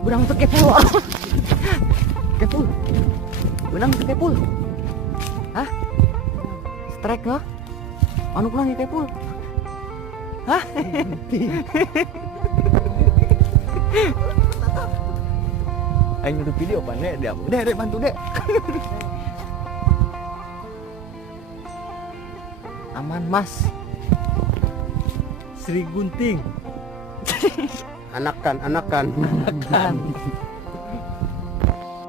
Benang teu kepul. Kepul. Benang teu kepul. Hah? Strike hah? Anu kunaon ieu kepul? Hah? Aing nutup video apa nek dia. Dek bantu dek. Aman Mas. Sri Gunting. Anakan. Kan.